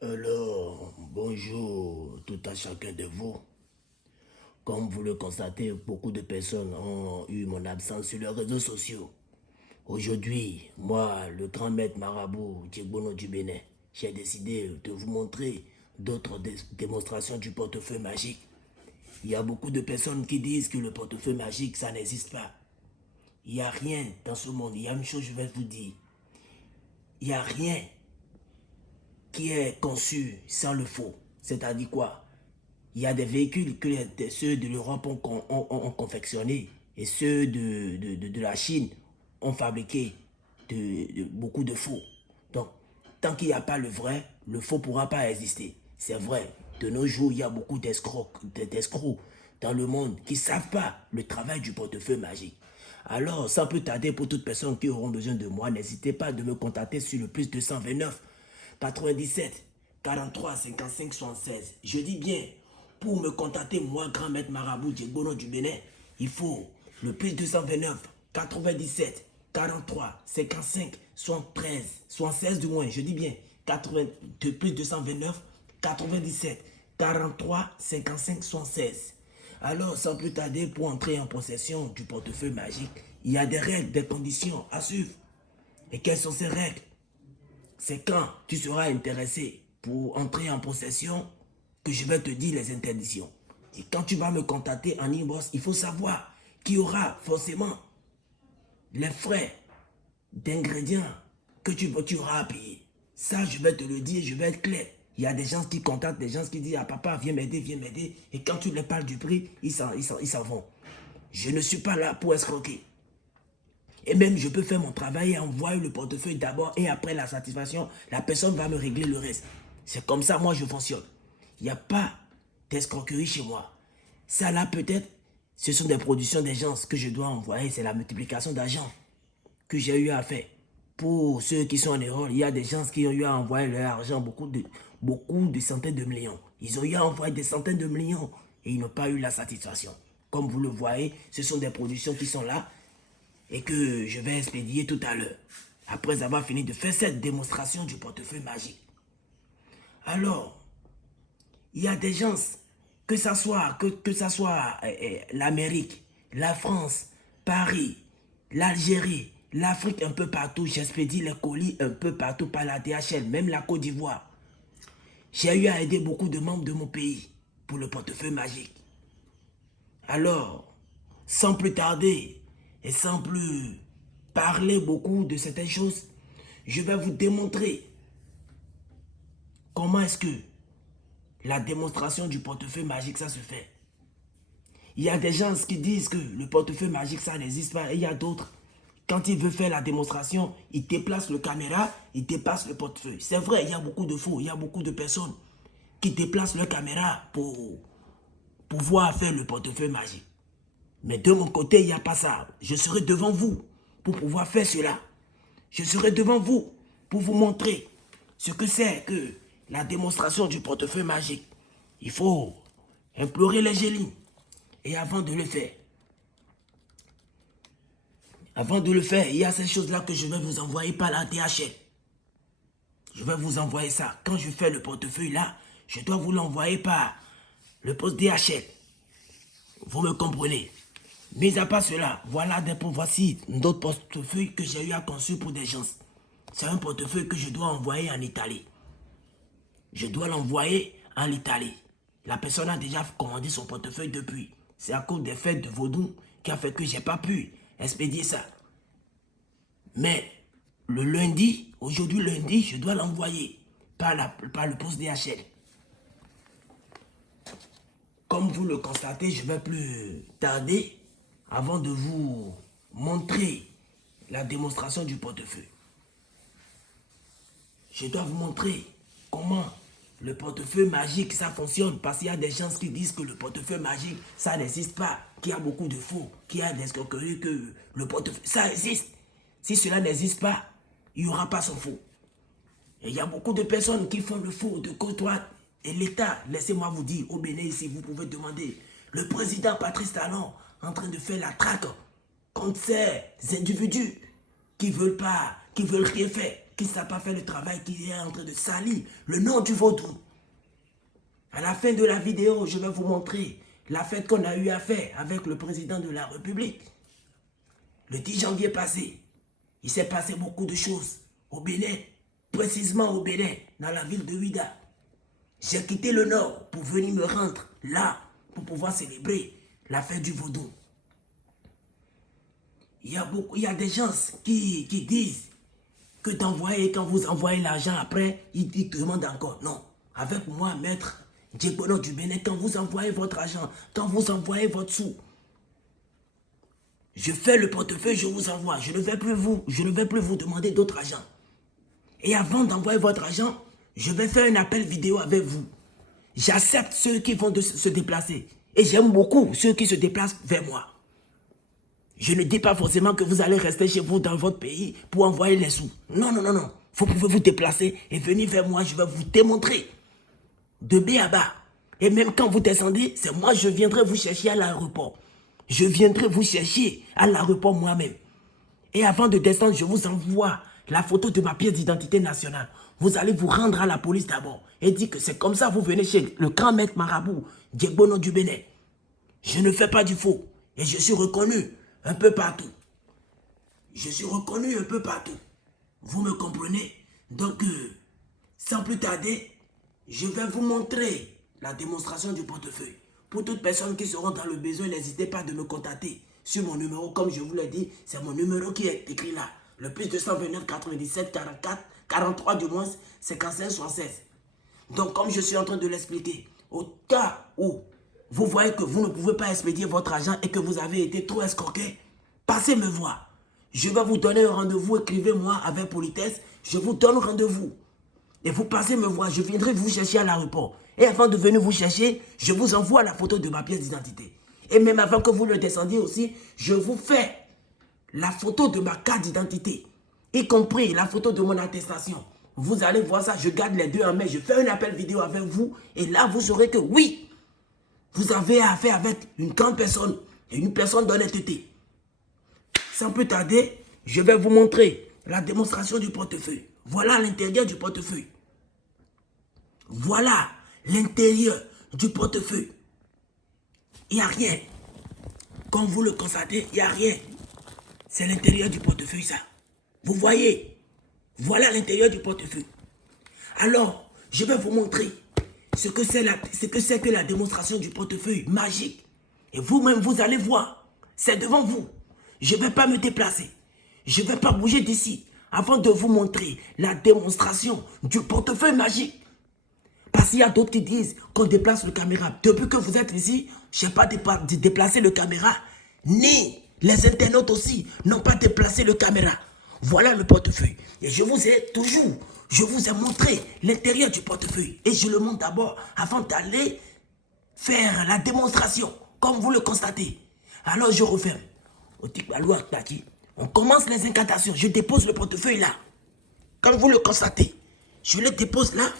Alors, bonjour tout à chacun de vous. Comme vous le constatez, beaucoup de personnes ont eu mon absence sur les réseaux sociaux. Aujourd'hui, moi, le grand maître marabout Djegbono du Bénin, j'ai décidé de vous montrer d'autres démonstrations du portefeuille magique. Il y a beaucoup de personnes qui disent que le portefeuille magique, ça n'existe pas. Il n'y a rien dans ce monde. Il y a une chose, je vais vous dire. Il n'y a rien qui est conçu sans le faux. C'est-à-dire quoi? Il y a des véhicules que ceux de l'Europe ont confectionné et ceux de la Chine ont fabriqué beaucoup de faux. Donc, tant qu'il n'y a pas le vrai, le faux ne pourra pas exister. C'est vrai, de nos jours, il y a beaucoup d'escrocs dans le monde qui ne savent pas le travail du portefeuille magique. Alors, sans plus tarder, pour toutes personnes qui auront besoin de moi, n'hésitez pas de me contacter sur le plus 229 97 43 55 76. Je dis bien, pour me contacter, moi, grand maître marabout Djegbono du Bénin, il faut le plus 229 97 43 55 73 76 du moins, je dis bien, 80, plus 229 97 43 55 76. Alors, sans plus tarder, pour entrer en possession du portefeuille magique, il y a des règles, des conditions à suivre. Et quelles sont ces règles? C'est quand tu seras intéressé pour entrer en possession que je vais te dire les interdictions. Et quand tu vas me contacter en inbox, il faut savoir qu'il y aura forcément les frais d'ingrédients que tu auras à payer. Ça, je vais te le dire, je vais être clair. Il y a des gens qui contactent, des gens qui disent « Ah papa, viens m'aider, viens m'aider ». Et quand tu leur parles du prix, ils s'en vont. Je ne suis pas là pour escroquer. Et même, je peux faire mon travail et envoyer le portefeuille d'abord et après la satisfaction, la personne va me régler le reste. C'est comme ça, moi, je fonctionne. Il n'y a pas d'escroquerie chez moi. Ça, là, peut-être, ce sont des productions d'agences que je dois envoyer. C'est la multiplication d'agents que j'ai eu à faire. Pour ceux qui sont en erreur, il y a des gens qui ont eu à envoyer leur argent, beaucoup de centaines de millions. Ils ont eu à envoyer des centaines de millions et ils n'ont pas eu la satisfaction. Comme vous le voyez, ce sont des productions qui sont là et que je vais expédier tout à l'heure, après avoir fini de faire cette démonstration du portefeuille magique. Alors, il y a des gens, que ça soit l'Amérique, la France, Paris, l'Algérie, l'Afrique, un peu partout, j'expédie les colis un peu partout par la DHL, même la Côte d'Ivoire. J'ai eu à aider beaucoup de membres de mon pays pour le portefeuille magique. Alors, sans plus tarder et sans plus parler beaucoup de certaines choses, je vais vous démontrer comment est-ce que la démonstration du portefeuille magique, ça se fait. Il y a des gens qui disent que le portefeuille magique, ça n'existe pas. Et il y a d'autres, quand ils veulent faire la démonstration, ils déplacent le caméra, ils dépassent le portefeuille. C'est vrai, il y a beaucoup de faux, il y a beaucoup de personnes qui déplacent leur caméra pour pouvoir faire le portefeuille magique. Mais de mon côté, il n'y a pas ça. Je serai devant vous pour pouvoir faire cela. Je serai devant vous pour vous montrer ce que c'est que la démonstration du portefeuille magique. Il faut implorer les gélies. Et avant de le faire, il y a ces choses-là que je vais vous envoyer par la DHL. Je vais vous envoyer ça. Quand je fais le portefeuille là, je dois vous l'envoyer par le poste DHL. Vous me comprenez? Mais à part cela, voici d'autres portefeuilles que j'ai eu à conçu pour des gens. C'est un portefeuille que je dois envoyer en Italie. Je dois l'envoyer en Italie. La personne a déjà commandé son portefeuille depuis. C'est à cause des fêtes de Vaudou qui a fait que je n'ai pas pu expédier ça. Mais le lundi, aujourd'hui lundi, je dois l'envoyer par le poste DHL. Comme vous le constatez, je ne vais plus tarder avant de vous montrer la démonstration du portefeuille. Je dois vous montrer comment le portefeuille magique, ça fonctionne. Parce qu'il y a des gens qui disent que le portefeuille magique, ça n'existe pas. Qu'il y a beaucoup de faux, qu'il y a des escroqueries, que le portefeuille, ça existe. Si cela n'existe pas, il n'y aura pas son faux. Et il y a beaucoup de personnes qui font le faux de gauche droite. Et l'État, laissez-moi vous dire, au Bénin ici, vous pouvez demander, le président Patrice Talon en train de faire la traque contre ces individus qui veulent rien faire. qui ne savent pas faire le travail, qui est en train de salir le nom du vaudou. À la fin de la vidéo, je vais vous montrer la fête qu'on a eu à faire avec le président de la République. Le 10 janvier passé, il s'est passé beaucoup de choses au Bénin, précisément au Bénin, dans la ville de Ouidah. J'ai quitté le nord pour venir me rendre là, pour pouvoir célébrer la fête du vaudou. Il y a des gens qui disent que d'envoyer, quand vous envoyez l'argent après, ils demandent encore. Non, avec moi, maître Djegbono du Bénin, quand vous envoyez votre argent, quand vous envoyez votre sou, je fais le portefeuille, je vous envoie. Je ne vais plus vous demander d'autres argent. Et avant d'envoyer votre argent, je vais faire un appel vidéo avec vous. J'accepte ceux qui vont se déplacer. Et j'aime beaucoup ceux qui se déplacent vers moi. Je ne dis pas forcément que vous allez rester chez vous dans votre pays pour envoyer les sous. Non, non, non, non. Vous pouvez vous déplacer et venir vers moi. Je vais vous démontrer de B à bas. Et même quand vous descendez, c'est moi, je viendrai vous chercher à l'aéroport. Je viendrai vous chercher à l'aéroport moi-même. Et avant de descendre, je vous envoie la photo de ma pièce d'identité nationale. Vous allez vous rendre à la police d'abord et dire que c'est comme ça vous venez chez le grand maître marabout Djegbono du Bénin. Je ne fais pas du faux et je suis reconnu un peu partout. Je suis reconnu un peu partout. Vous me comprenez? Donc, sans plus tarder, je vais vous montrer la démonstration du portefeuille. Pour toutes personnes qui seront dans le besoin, n'hésitez pas de me contacter sur mon numéro. Comme je vous l'ai dit, c'est mon numéro qui est écrit là. Le plus 229 97 44 43 du moins 55 76. Donc, comme je suis en train de l'expliquer, au cas où vous voyez que vous ne pouvez pas expédier votre argent et que vous avez été trop escroqué, passez me voir. Je vais vous donner un rendez-vous, écrivez-moi avec politesse, je vous donne rendez-vous. Et vous passez me voir, je viendrai vous chercher à l'aéroport. Et avant de venir vous chercher, je vous envoie la photo de ma pièce d'identité. Et même avant que vous le descendiez aussi, je vous fais la photo de ma carte d'identité, y compris la photo de mon attestation. Vous allez voir ça, je garde les deux en main, je fais un appel vidéo avec vous. Et là, vous saurez que oui, vous avez affaire avec une grande personne et une personne d'honnêteté. Sans plus tarder, je vais vous montrer la démonstration du portefeuille. Voilà l'intérieur du portefeuille. Voilà l'intérieur du portefeuille. Il n'y a rien. Comme vous le constatez, il n'y a rien. C'est l'intérieur du portefeuille, ça. Vous voyez? Voilà l'intérieur du portefeuille. Alors, je vais vous montrer ce que c'est que la démonstration du portefeuille magique. Et vous-même, vous allez voir. C'est devant vous. Je ne vais pas me déplacer. Je ne vais pas bouger d'ici avant de vous montrer la démonstration du portefeuille magique. Parce qu'il y a d'autres qui disent qu'on déplace le caméra. Depuis que vous êtes ici, je n'ai pas déplacé le caméra. Ni les internautes aussi n'ont pas déplacé le caméra. Voilà le portefeuille. Et je vous ai montré l'intérieur du portefeuille. Et je le montre d'abord avant d'aller faire la démonstration, comme vous le constatez. Alors je referme. On commence les incantations. Je dépose le portefeuille là. Comme vous le constatez. Je le dépose là.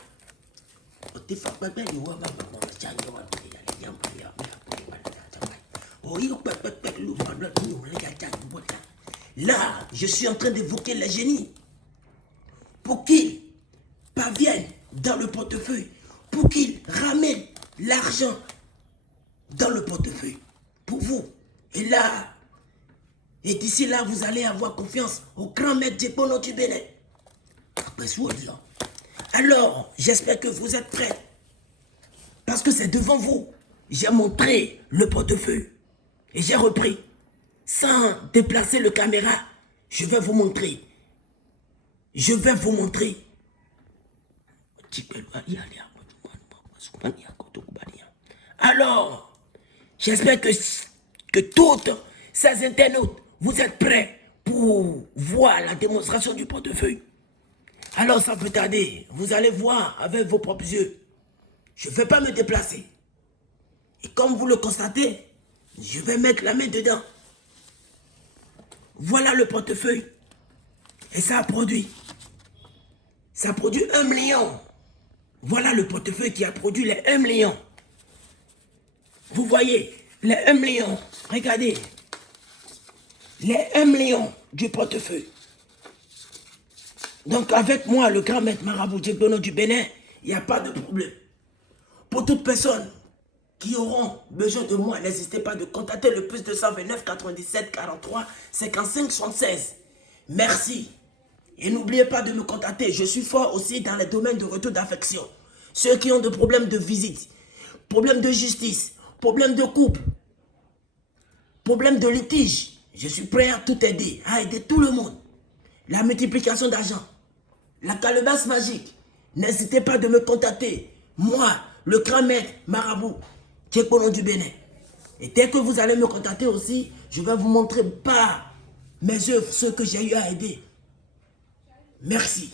Là, je suis en train d'évoquer les génies pour qu'ils parviennent dans le portefeuille, pour qu'ils ramènent l'argent dans le portefeuille pour vous. Et là, et d'ici là, vous allez avoir confiance au grand maître Djegbono du Bénin. Alors, j'espère que vous êtes prêts. Parce que c'est devant vous. J'ai montré le portefeuille. Et j'ai repris. Sans déplacer le caméra, je vais vous montrer. Je vais vous montrer. Alors, j'espère que toutes ces internautes, vous êtes prêts pour voir la démonstration du portefeuille. Alors, sans plus tarder, vous allez voir avec vos propres yeux. Je ne vais pas me déplacer. Et comme vous le constatez, je vais mettre la main dedans. Voilà le portefeuille. Et ça a produit. Ça a produit 1 million. Voilà le portefeuille qui a produit les 1 million. Vous voyez, les 1 million. Regardez. Les 1 million du portefeuille. Donc avec moi, le grand maître marabout Djekbono du Bénin, il n'y a pas de problème. Pour toute personne qui auront besoin de moi, n'hésitez pas de contacter le plus 229 97 43 55 76. Merci. Et n'oubliez pas de me contacter. Je suis fort aussi dans les domaines de retour d'affection. Ceux qui ont des problèmes de visite, problèmes de justice, problèmes de couple, problèmes de litige. Je suis prêt à tout aider, à aider tout le monde. La multiplication d'argent, la calebasse magique. N'hésitez pas de me contacter. Moi, le grand maître marabout, Djekbono du Bénin. Et dès que vous allez me contacter aussi, je vais vous montrer par mes œuvres ce que j'ai eu à aider. Merci.